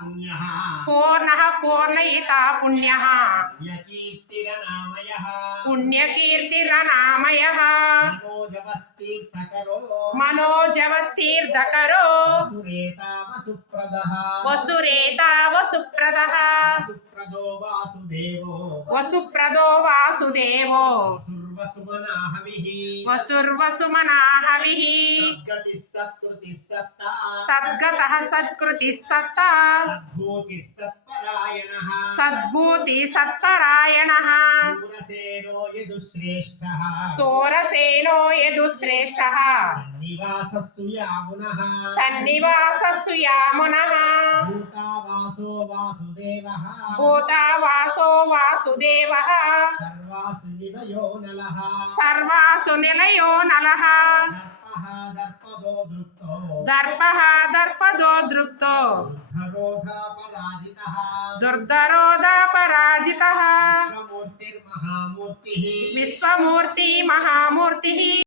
पुण्यः पूर्णः पूर्णयिता पुण्यः यकीर्तिरनामयः पुण्यकीर्तिरनामयः मनोजवस्तीर्थकरो वसुरेता वसुप्रदः वसुरेता वसुप्रदः वसुप्रदो वासुदेवो वसुप्रदो वासुदेवो वसुर्वसुमना हविः वसुर्वसुमना हविः सद्गतिः सत्कृतिः सत्ता सद्गतः सत्कृतिः सत्ता सद्भूतिः सत्परायणः सद्भूति सत्परायणः शूरसेनो यदुश्रेष्ठः सोरसेनो यदुश्रेष्ठः सन्निवासस्सु यामुनः सन्निवासस्सु यामुनः भूतावासो वासुदेवः भूतावासो वासुदेवः सर्वासु निलयो नलः सर्वासु निलयो नलः दर्पः दर्पदो दृप्तो दर्पः दर्पदो दृप्तो दुर्धरोधा पराजितः दुर्धरोधा पराजितः विश्वमूर्तिर्महामूर्तिः विश्वमूर्ति महामूर्तिः